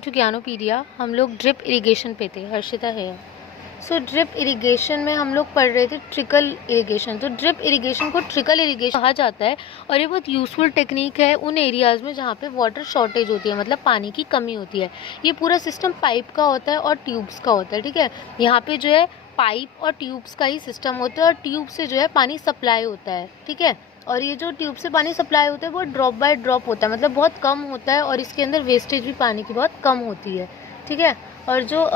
Welcome to ज्ञानोपीडिया। हम लोग drip irrigation पे थे, हर्षिता है। सो ड्रिप इरिगेशन में हम लोग पढ़ रहे थे ट्रिकल इरिगेशन। तो ड्रिप इरिगेशन को ट्रिकल इरिगेशन कहा जाता है और ये बहुत यूज़फुल टेक्निक है उन एरियाज़ में जहाँ पे वाटर शॉर्टेज होती है, मतलब पानी की कमी होती है। ये पूरा सिस्टम पाइप का होता है और ट्यूब्स का होता है, ठीक है। यहाँ पे जो है पाइप और ट्यूब्स का ही सिस्टम होता है और ट्यूब से जो है पानी सप्लाई होता है, ठीक है। और ये जो ट्यूब से पानी सप्लाई होता है वो ड्रॉप बाय ड्रॉप होता है, मतलब बहुत कम होता है और इसके अंदर वेस्टेज भी पानी की बहुत कम होती है, ठीक है। और जो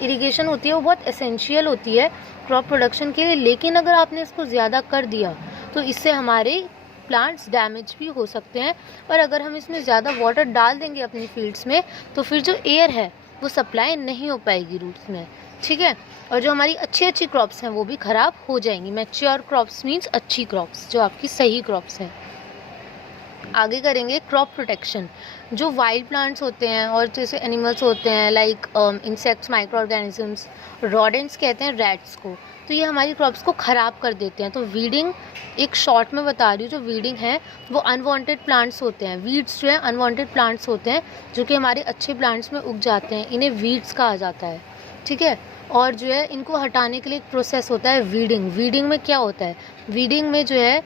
इरिगेशन होती है वो बहुत एसेंशियल होती है क्रॉप प्रोडक्शन के लिए, लेकिन अगर आपने इसको ज़्यादा कर दिया तो इससे हमारे प्लांट्स डैमेज भी हो सकते हैं। और अगर हम इसमें ज़्यादा वाटर डाल देंगे अपनी फील्ड्स में तो फिर जो एयर है वो सप्लाई नहीं हो पाएगी रूट्स में, ठीक है। और जो हमारी अच्छी क्रॉप्स हैं वो भी ख़राब हो जाएंगी। मैच्योर क्रॉप्स मीन्स अच्छी क्रॉप्स, जो आपकी सही क्रॉप्स हैं। आगे करेंगे क्रॉप प्रोटेक्शन। जो वाइल्ड प्लांट्स होते हैं और जैसे एनिमल्स होते हैं लाइक इंसेक्ट्स, माइक्रो ऑर्गेनिजम्स, रॉडेंट्स कहते हैं रैट्स को, तो ये हमारी क्रॉप्स को ख़राब कर देते हैं। तो वीडिंग, एक शॉर्ट में बता रही हूँ, जो वीडिंग है वो अनवांटेड प्लांट्स होते हैं। वीड्स जो है अनवांटेड प्लांट्स होते हैं जो कि हमारे अच्छे प्लांट्स में उग जाते हैं, इन्हें वीड्स कहा जाता है, ठीक है। और जो है इनको हटाने के लिए एक प्रोसेस होता है वीडिंग। वीडिंग में क्या होता है? वीडिंग में जो है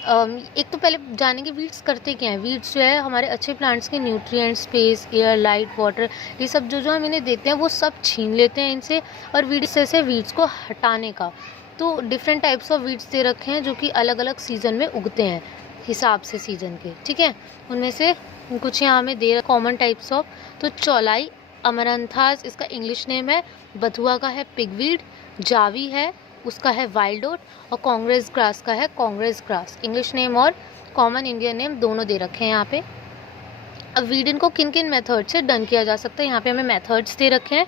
एक तो पहले जानेंगे वीड्स करते क्या हैं। वीड्स जो है हमारे अच्छे प्लांट्स के nutrient, space, air, light, water, ये सब जो हम इन्हें देते हैं वो सब छीन लेते हैं इनसे, और वीड्स से वीड्स को हटाने का। तो डिफरेंट टाइप्स ऑफ वीड्स दे रखे हैं जो कि अलग अलग सीज़न में उगते हैं हिसाब से सीज़न के, ठीक है। उनमें से कुछ यहाँ हमें दे कॉमन टाइप्स ऑफ। तो चौलाई, अमरंथास इसका इंग्लिश नेम है, बथुआ का है पिगवीड, जावी है उसका है वाइल्ड ओट, और कांग्रेस ग्रास का है कांग्रेस ग्रास। इंग्लिश नेम और कॉमन इंडियन नेम दोनों दे रखे हैं यहाँ पे। अब वीडिंग को किन किन मेथड से डन किया जा सकता है, यहाँ पे हमें मेथड्स दे रखे हैं।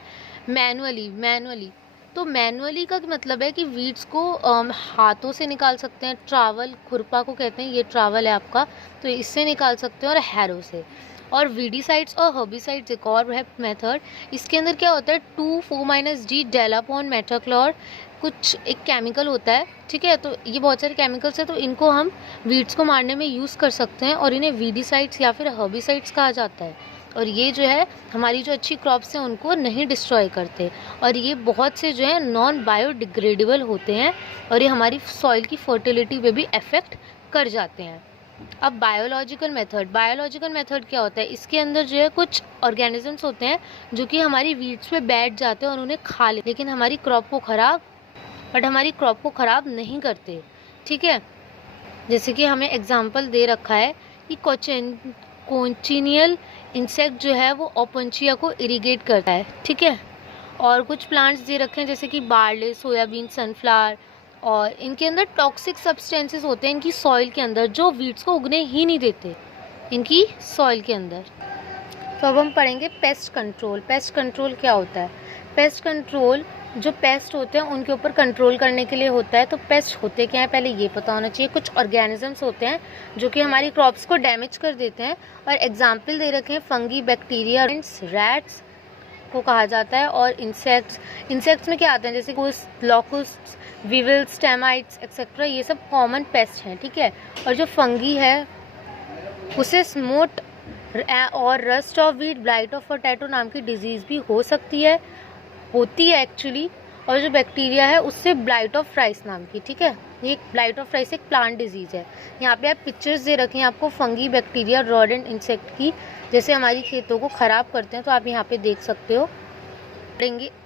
मैनुअली तो मैनुअली का मतलब है कि वीड्स को हाथों से निकाल सकते हैं। ट्रावल, खुरपा को कहते हैं, ये ट्रावल है आपका, तो इससे निकाल सकते हैं, और हैरो से। और वीडीसाइड्स और हर्बिसाइड्स एक और है मेथड। इसके अंदर क्या होता है, 2,4-D डेलापोन मेटाक्लोर कुछ एक केमिकल होता है, ठीक है। तो ये बहुत सारे केमिकल्स हैं, तो इनको हम वीड्स को मारने में यूज़ कर सकते हैं और इन्हें वीडीसाइड्स या फिर हर्बिसाइड्स कहा जाता है। और ये जो है हमारी जो अच्छी क्रॉप्स हैं उनको नहीं डिस्ट्रॉय करते, और ये बहुत से जो है नॉन बायोडिग्रेडेबल होते हैं, और ये हमारी सॉइल की फर्टिलिटी पे भी अफेक्ट कर जाते हैं। अब बायोलॉजिकल मेथड क्या होता है? इसके अंदर जो है कुछ ऑर्गेनिजम्स होते हैं जो कि हमारी वीड्स पे बैठ जाते हैं और उन्हें खा लेते हैं, लेकिन हमारी क्रॉप को ख़राब नहीं करते, ठीक है। जैसे कि हमें एग्जांपल दे रखा है कि कोचिनियल इंसेक्ट जो है वो ओपनचिया को इरिगेट करता है, ठीक है। और कुछ प्लांट्स दे रखे हैं जैसे कि बार्ले, सोयाबीन, सनफ्लावर, और इनके अंदर टॉक्सिक सब्सटेंसेस होते हैं इनकी सॉइल के अंदर, जो वीड्स को उगने ही नहीं देते इनकी सॉइल के अंदर। तो अब हम पढ़ेंगे पेस्ट कंट्रोल। पेस्ट कंट्रोल क्या होता है? पेस्ट कंट्रोल जो पेस्ट होते हैं उनके ऊपर कंट्रोल करने के लिए होता है। तो पेस्ट होते क्या है पहले ये पता होना चाहिए। कुछ ऑर्गेनिजम्स होते हैं जो कि हमारी क्रॉप्स को डैमेज कर देते हैं, और एग्जाम्पल दे रखे हैं फंगी, बैक्टीरिया, रैट्स को कहा जाता है। और इंसेक्ट्स में क्या आते हैं जैसे लॉकुस्ट, वीविल्स, टर्माइट्स एक्सेट्रा, ये सब कॉमन पेस्ट हैं, ठीक है। और जो फंगी है उसे स्मोट और rust of wheat, blight of potato नाम की डिजीज़ भी होती है एक्चुअली। और जो बैक्टीरिया है उससे ब्लाइट ऑफ राइस नाम की, ठीक है। ये ब्लाइट ऑफ राइस एक प्लांट डिजीज़ है। यहाँ पे आप पिक्चर्स दे रखे हैं आपको फंगी, बैक्टीरिया, रॉडेंट, इंसेक्ट की, जैसे हमारी खेतों को ख़राब करते हैं, तो आप यहाँ पे देख सकते हो।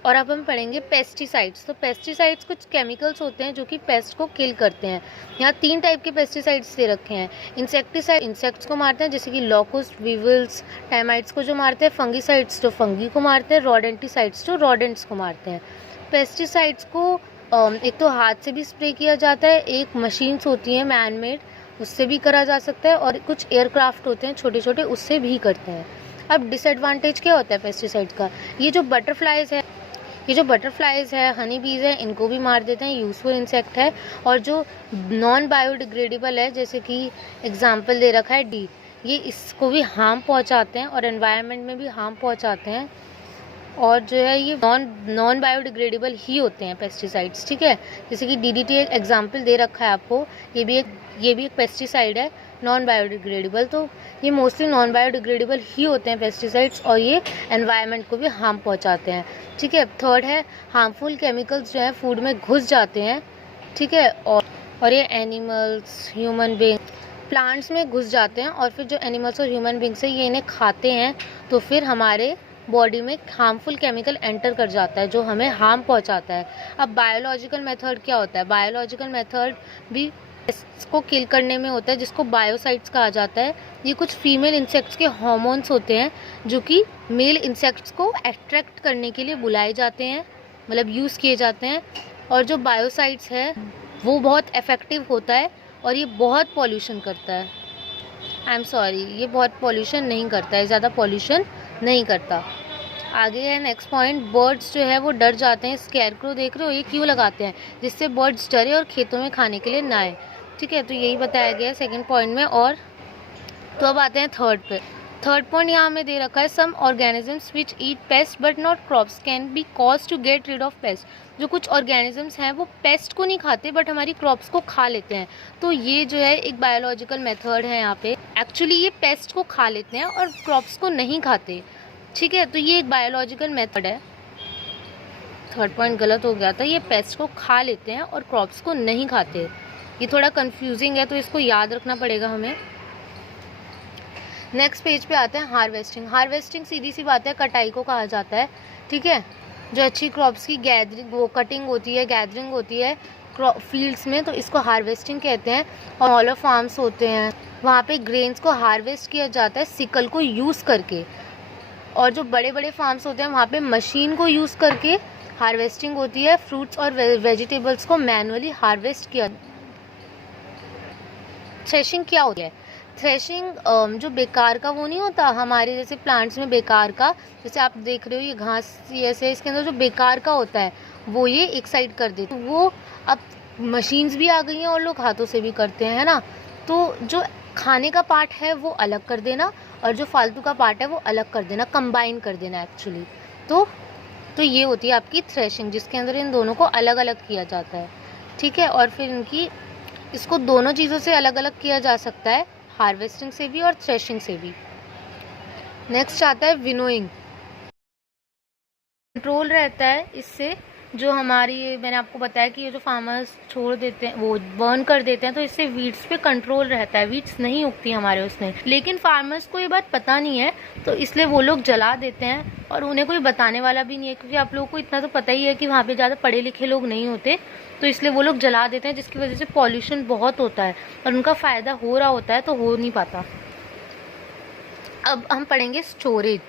और अब हम पढ़ेंगे पेस्टिसाइड्स। तो पेस्टिसाइड्स कुछ केमिकल्स होते हैं जो कि पेस्ट को किल करते हैं। यहाँ 3 टाइप के पेस्टिसाइड्स दे रखे हैं। इंसेक्टिसाइड इंसेक्ट्स को मारते हैं जैसे कि लॉकुस्ट, वीविल्स, टर्माइट्स को जो मारते हैं, फंगिसाइड्स जो फंगी को मारते हैं, रॉडेंटिसाइड्स जो रॉडेंट्स को मारते हैं। पेस्टिसाइड्स को एक तो हाथ से भी स्प्रे किया जाता है, एक मशीन्स होती हैं मैन मेड, उससे भी करा जा सकता है, और कुछ एयरक्राफ्ट होते हैं छोटे छोटे, उससे भी करते हैं। अब डिसएडवांटेज क्या होता है पेस्टिसाइड का? ये जो बटरफ्लाइज है, हनी बीज है, इनको भी मार देते हैं, यूजफुल इंसेक्ट है। और जो नॉन बायोडिग्रेडेबल है जैसे कि एग्जांपल दे रखा है डी, ये इसको भी हार्म पहुंचाते हैं और एनवायरनमेंट में भी हार्म पहुंचाते हैं। और जो है ये नॉन बायोडिग्रेडेबल ही होते हैं पेस्टिसाइड्स, ठीक है। जैसे कि DDT एक एग्जांपल दे रखा है आपको, ये भी एक पेस्टिसाइड है नॉन बायोडिग्रेडेबल। तो ये मोस्टली नॉन बायोडिग्रेडेबल ही होते हैं पेस्टिसाइड्स, और ये एनवायरनमेंट को भी हार्म पहुंचाते हैं। ठीक है, थर्ड है हार्मफुल केमिकल्स जो है फूड में घुस जाते हैं। ठीक है, और ये एनिमल्स, ह्यूमन बींग, प्लांट्स में घुस जाते हैं, और फिर जो एनिमल्स और ह्यूमन बींग्स है ये इन्हें खाते हैं, तो फिर हमारे बॉडी में हार्मफुल केमिकल एंटर कर जाता है जो हमें हार्म पहुंचाता है। अब बायोलॉजिकल मेथड क्या होता है? बायोलॉजिकल मेथड भी इसको किल करने में होता है, जिसको बायोसाइड्स कहा जाता है। ये कुछ फीमेल इंसेक्ट्स के हार्मोन्स होते हैं जो कि मेल इंसेक्ट्स को अट्रैक्ट करने के लिए बुलाए जाते हैं, मतलब यूज़ किए जाते हैं। और जो बायोसाइड्स है वो बहुत इफेक्टिव होता है, और ये बहुत पॉल्यूशन करता है। आई एम सॉरी, ये बहुत पॉल्यूशन नहीं करता है, ज़्यादा पॉल्यूशन नहीं करता। आगे है नेक्स्ट पॉइंट, बर्ड्स जो है वो डर जाते हैं। स्कैरक्रो देख रहे हो, ये क्यों लगाते हैं? जिससे बर्ड्स डरे और खेतों में खाने के लिए ना आए। ठीक है, तो यही बताया गया है सेकंड पॉइंट में। और तो अब आते हैं थर्ड पे। थर्ड पॉइंट यहाँ हमें दे रखा है, some organisms which eat pest but not crops can be cause to get rid of pest. जो कुछ ऑर्गेनिजम्स हैं वो पेस्ट को नहीं खाते बट हमारी क्रॉप्स को खा लेते हैं। तो ये जो है एक बायोलॉजिकल मेथड है यहाँ पे। एक्चुअली ये पेस्ट को खा लेते हैं और क्रॉप्स को नहीं खाते। ठीक है, तो ये एक बायोलॉजिकल मेथड है। थर्ड पॉइंट गलत हो गया था, ये पेस्ट को खा लेते हैं और क्रॉप्स को नहीं खाते। ये थोड़ा कंफ्यूजिंग है, तो इसको याद रखना पड़ेगा हमें। नेक्स्ट पेज पे आते हैं हार्वेस्टिंग। हार्वेस्टिंग सीधी सी बात है, कटाई को कहा जाता है। ठीक है, जो अच्छी क्रॉप्स की गैदरिंग, वो कटिंग होती है, गैदरिंग होती है फील्ड्स में, तो इसको हार्वेस्टिंग कहते हैं। और स्मॉलर फार्म्स होते हैं, वहाँ पे ग्रेन्स को हार्वेस्ट किया जाता है सिकल को यूज़ करके। और जो बड़े बड़े फार्म्स होते हैं वहाँ पे मशीन को यूज़ करके हार्वेस्टिंग होती है। फ्रूट्स और वेजिटेबल्स को मैनुअली हार्वेस्ट किया। थ्रेशिंग क्या होती है? थ्रेशिंग जो बेकार का वो नहीं होता हमारे जैसे प्लांट्स में बेकार का, जैसे आप देख रहे हो ये घास ऐसे, इसके अंदर जो बेकार का होता है वो ये एक साइड कर देते। वो अब मशीन्स भी आ गई हैं और लोग हाथों से भी करते हैं, है ना। तो जो खाने का पार्ट है वो अलग कर देना, और जो फालतू का पार्ट है वो अलग कर देना, कंबाइन कर देना एक्चुअली। तो ये होती है आपकी थ्रेशिंग, जिसके अंदर इन दोनों को अलग अलग किया जाता है। ठीक है, और फिर इसको दोनों चीज़ों से अलग अलग किया जा सकता है, हार्वेस्टिंग से भी और थ्रेशिंग से भी। नेक्स्ट आता है विनोइंग। कंट्रोल रहता है इससे, जो हमारी, मैंने आपको बताया कि ये जो फार्मर्स छोड़ देते हैं, वो बर्न कर देते हैं, तो इससे वीड्स पे कंट्रोल रहता है, वीड्स नहीं उगती हमारे उसमें। लेकिन फार्मर्स को ये बात पता नहीं है, तो इसलिए वो लोग जला देते हैं, और उन्हें कोई बताने वाला भी नहीं है, क्योंकि आप लोगों को इतना तो पता ही है कि वहाँ पे ज़्यादा पढ़े लिखे लोग नहीं होते, तो इसलिए वो लोग जला देते हैं, जिसकी वजह से पॉल्यूशन बहुत होता है, और उनका फ़ायदा हो रहा होता है तो हो नहीं पाता। अब हम पढ़ेंगे स्टोरेज।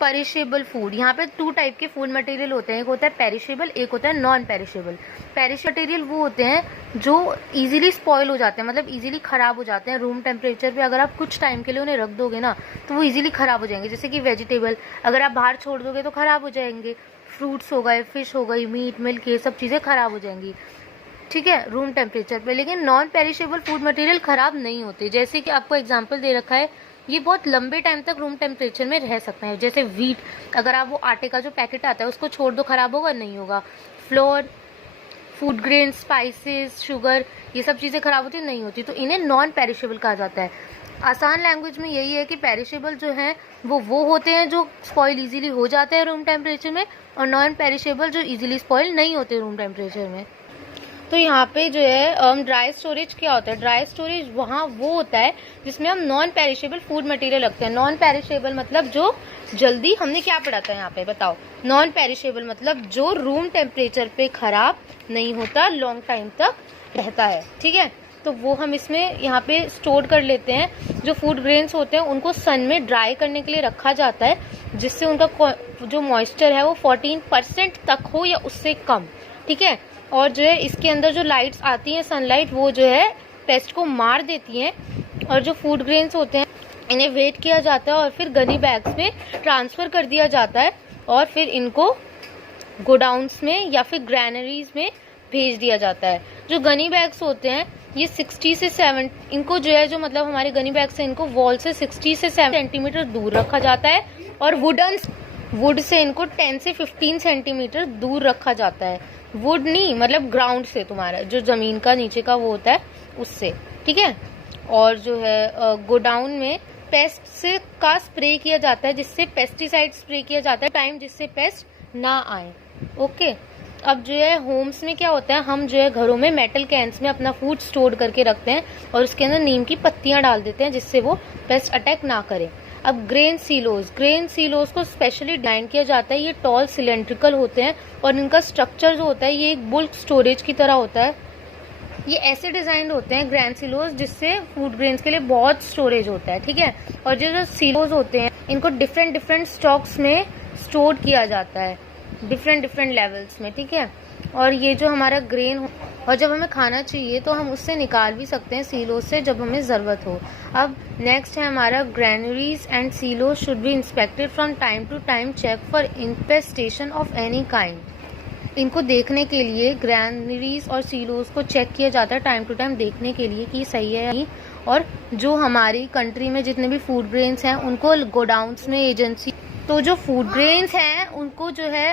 पेरिशेबल फूड, यहाँ पे 2 टाइप के फूड मटेरियल होते हैं, एक होता है पेरिशेबल, एक होता है नॉन पेरिशेबल। पेरिशेबल मटेरियल वो होते हैं जो इजीली स्पॉइल हो जाते हैं, मतलब इजीली ख़राब हो जाते हैं रूम टेम्परेचर पे। अगर आप कुछ टाइम के लिए उन्हें रख दोगे ना तो वो इजीली ख़राब हो जाएंगे। जैसे कि वेजिटेबल अगर आप बाहर छोड़ दोगे तो ख़राब हो जाएंगे। फ्रूट्स हो गए, फिश हो गई, मीट, मिल्क, ये सब चीज़ें ख़राब हो जाएंगी। ठीक है, रूम टेम्परेचर पे। लेकिन नॉन पेरिशेबल फूड मटेरियल ख़राब नहीं होते। जैसे कि आपको एग्जांपल दे रखा है, ये बहुत लंबे टाइम तक रूम टेम्परेचर में रह सकते हैं। जैसे वीट, अगर आप वो आटे का जो पैकेट आता है उसको छोड़ दो, ख़राब होगा? नहीं होगा। Floor, food grain, spices, sugar, ये सब चीज़ें ख़राब होती नहीं होती, तो इन्हें नॉन पेरिशेबल कहा जाता है। आसान लैंग्वेज में यही है कि पेरिशेबल जो हैं वो होते हैं जो स्पॉइल इजीली हो जाते हैं रूम टेम्परेचर में, और नॉन पेरिशेबल जो इजीली स्पॉइल नहीं होते रूम टेम्परेचर में। तो यहाँ पे जो है ड्राई स्टोरेज क्या होता है? ड्राई स्टोरेज वहाँ वो होता है जिसमें हम नॉन पेरिशेबल फूड मटेरियल रखते हैं। नॉन पेरिशेबल मतलब जो जल्दी, हमने क्या पढ़ा था यहाँ पे बताओ? नॉन पेरिशेबल मतलब जो रूम टेम्परेचर पे खराब नहीं होता, लॉन्ग टाइम तक रहता है। ठीक है, तो वो हम इसमें यहाँ पे स्टोर कर लेते हैं। जो फूड ग्रेन्स होते हैं उनको सन में ड्राई करने के लिए रखा जाता है, जिससे उनका जो मॉइस्चर है वो 14% तक हो या उससे कम। ठीक है, और जो है इसके अंदर जो लाइट्स आती हैं, सनलाइट, वो जो है पेस्ट को मार देती हैं। और जो फूड ग्रेन्स होते हैं इन्हें वेट किया जाता है और फिर गनी बैग्स में ट्रांसफ़र कर दिया जाता है, और फिर इनको गोडाउन्स में या फिर ग्रैनरीज में भेज दिया जाता है। जो गनी बैग्स होते हैं ये 60 से 7, इनको जो है, जो मतलब हमारे गनी बैग्स हैं, इनको वॉल से 60 से 7 सेंटीमीटर दूर रखा जाता है, और वुड से इनको 10 से 15 सेंटीमीटर दूर रखा जाता है। वुड नहीं, मतलब ग्राउंड से, तुम्हारा जो ज़मीन का नीचे का वो होता है उससे। ठीक है, और जो है गोडाउन में पेस्ट से का स्प्रे किया जाता है, जिससे पेस्टिसाइड स्प्रे किया जाता है टाइम, जिससे पेस्ट ना आए। ओके, अब जो है होम्स में क्या होता है, हम जो है घरों में मेटल कैंस में अपना फूड स्टोर करके रखते हैं और उसके अंदर नीम की पत्तियां डाल देते हैं, जिससे वो पेस्ट अटैक ना करे। अब ग्रेन सीलोज को स्पेशली डिजाइन किया जाता है। ये टॉल सिलेंड्रिकल होते हैं और इनका स्ट्रक्चर जो होता है ये एक बुल्क स्टोरेज की तरह होता है। ये ऐसे डिजाइन होते हैं ग्रैंड सिलोज, जिससे फूड ग्रेन्स के लिए बहुत स्टोरेज होता है, ठीक है। और जो सिलोज होते हैं इनको डिफरेंट स्टॉक्स में स्टोर किया जाता है, डिफरेंट लेवल्स में, ठीक है। और ये जो हमारा ग्रेन और जब हमें खाना चाहिए तो हम उससे निकाल भी सकते हैं सीलोज से, जब हमें ज़रूरत हो। अब नेक्स्ट है हमारा granaries and silos should be inspected from time to time, check for infestation of any kind. इनको देखने के लिए ग्रैनरीज और सीलोज को चेक किया जाता है टाइम टू टाइम, देखने के लिए कि सही है या नहीं। और जो हमारी कंट्री में जितने भी फूड ग्रेन्स हैं उनको गोडाउन्स में एजेंसी, तो जो फूड ग्रेन्स हैं उनको जो है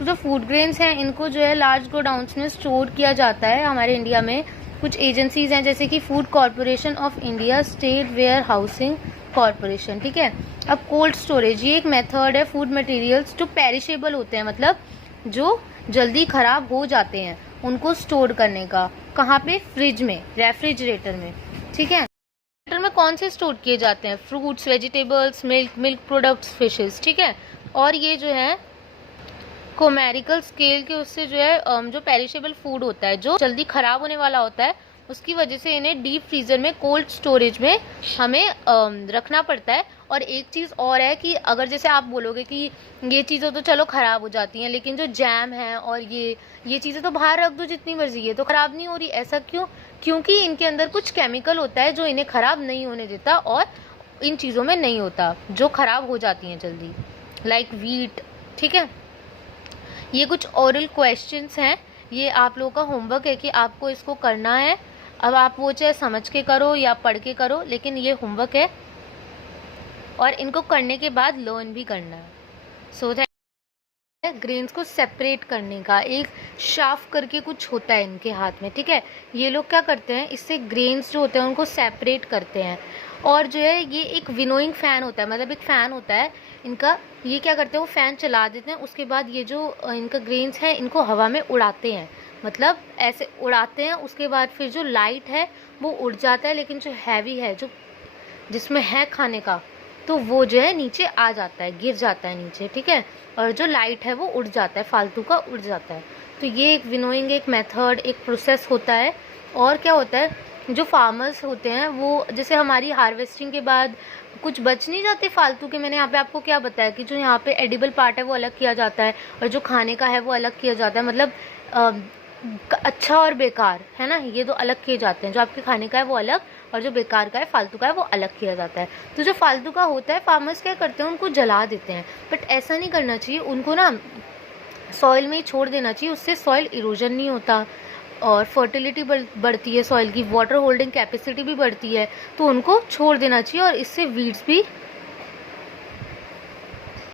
इनको जो है लार्ज गोडाउन्स में स्टोर किया जाता है। हमारे इंडिया में कुछ एजेंसीज हैं जैसे कि food corporation of India, state warehousing corporation, ठीक है। अब कोल्ड स्टोरेज, ये एक मेथड है फूड मटेरियल्स जो पेरिशेबल होते हैं, मतलब जो जल्दी खराब हो जाते हैं, उनको स्टोर करने का। कहाँ पे? फ्रिज में, रेफ्रिजरेटर में, ठीक है। रेफ्रिजरेटर में कौन से स्टोर किए जाते हैं? Fruits, vegetables, milk products, fishes, ठीक है। और ये जो है कोमेरिकल स्केल के उससे जो है जो पेरिशेबल फूड होता है, जो जल्दी खराब होने वाला होता है, उसकी वजह से इन्हें डीप फ्रीजर में, कोल्ड स्टोरेज में हमें रखना पड़ता है। और एक चीज़ और है कि अगर जैसे आप बोलोगे कि ये चीज़ें तो चलो ख़राब हो जाती हैं, लेकिन जो जैम है और ये चीज़ें तो बाहर रख दो जितनी मर्जी, ये तो ख़राब नहीं हो रही, ऐसा क्यों? क्योंकि इनके अंदर कुछ केमिकल होता है जो इन्हें ख़राब नहीं होने देता और इन चीज़ों में नहीं होता, जो ख़राब हो जाती हैं जल्दी, लाइक वीट, ठीक है। ये कुछ ओरल क्वेश्चंस हैं, ये आप लोगों का होमवर्क है कि आपको इसको करना है। अब आप वो चाहे समझ के करो या पढ़ के करो, लेकिन ये होमवर्क है और इनको करने के बाद लर्न भी करना है। सो दैट ग्रेन्स को सेपरेट करने का एक शार्प करके कुछ होता है इनके हाथ में, ठीक है। ये लोग क्या करते हैं, इससे ग्रेन्स जो होते हैं उनको सेपरेट करते हैं। और जो है ये एक विनोइंग फ़ैन होता है, मतलब एक फ़ैन होता है इनका, ये क्या करते हैं, वो फ़ैन चला देते हैं, उसके बाद ये जो इनका ग्रेन्स है इनको हवा में उड़ाते हैं, मतलब ऐसे उड़ाते हैं। उसके बाद फिर जो लाइट है वो उड़ जाता है, लेकिन जो हैवी है, जो जिसमें है खाने का, तो वो जो है नीचे आ जाता है, गिर जाता है नीचे, ठीक है। और जो लाइट है वो उड़ जाता है, फालतू का उड़ जाता है। तो ये एक विनोइंग, एक मेथड, एक प्रोसेस होता है। और क्या होता है, जो फार्मर्स होते हैं वो, जैसे हमारी हार्वेस्टिंग के बाद कुछ बच नहीं जाते फालतू के, मैंने यहाँ पे आपको क्या बताया कि जो यहाँ पे एडिबल पार्ट है वो अलग किया जाता है और जो खाने का है वो अलग किया जाता है, मतलब अच्छा और बेकार है ना, ये दो अलग किए जाते हैं। जो आपके खाने का है वो अलग और जो बेकार का है, फालतू का है, वो अलग किया जाता है। तो जो फालतू का होता है फार्मर्स क्या करते हैं, उनको जला देते हैं, बट ऐसा नहीं करना चाहिए, उनको ना सॉइल में ही छोड़ देना चाहिए, उससे सॉइल इरोजन नहीं होता और फर्टिलिटी बढ़ती है, सॉइल की वाटर होल्डिंग कैपेसिटी भी बढ़ती है, तो उनको छोड़ देना चाहिए और इससे वीड्स भी